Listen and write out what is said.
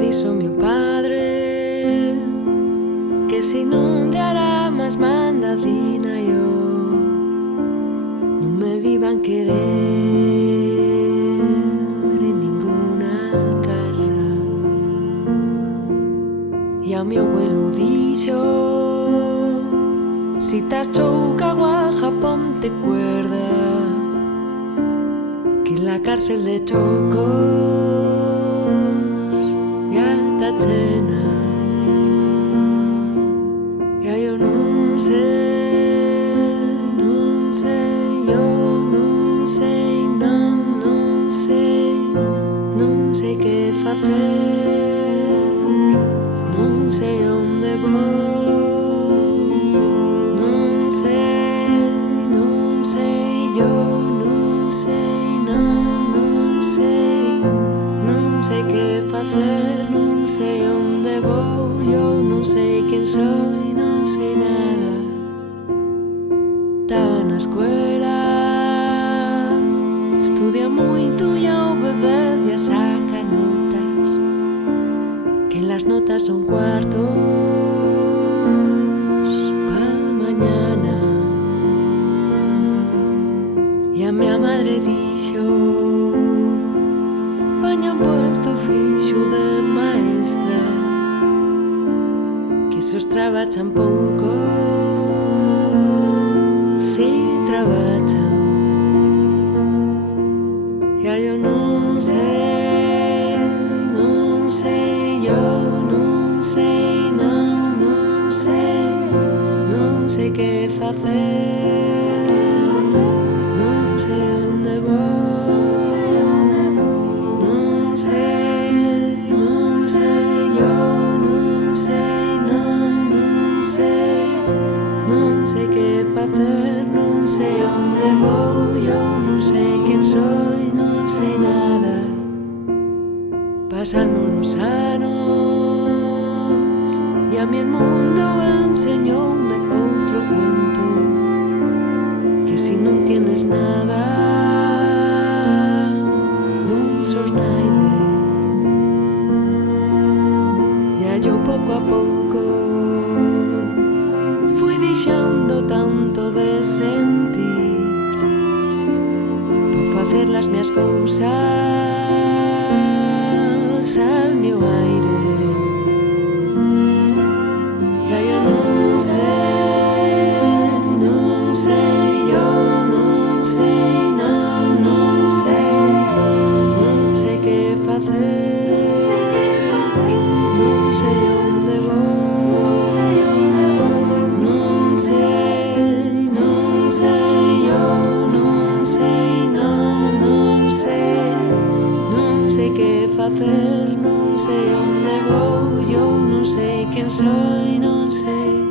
Dixo meu padre que si non te hará máis mandadina yo non me diban querer en ninguna casa. E ao meu abuelo dixo: si t'has chouca guaja ponte cuerda, que la cárcel de chocos ya está chena. Ya yo non sei, yo non sei, non sei que facer, non sei onde vou, non sei, yo non sei que facer, non sei onde vou, yo non sei quen soy, non sei nada. Estaba na escuela, estudia moito e obedece e saca notas, que las notas son cuartos pa mañana. E a miña madre dixo: paña un puesto fixo de maestra, que se os trabachan pouco si trabachan. E aí eu non sei, yo non sei que facer, non sei onde vou, non sei, yo non sei que facer, non sei onde vou, yo non sei quen soy, non sei nada. Pasan unos anos e a mi el mundo enseñoume outro cuento, que si non tienes nada non sos naide. Ya yo pouco a pouco fui deixando tanto de sentir por facer las mias cousas al meu aire. E aí eu non sei, yo non sei que facer, non sei onde vou, non sei, yo non sei que facer, non sei onde vou, yo non sei quen soy, non sei.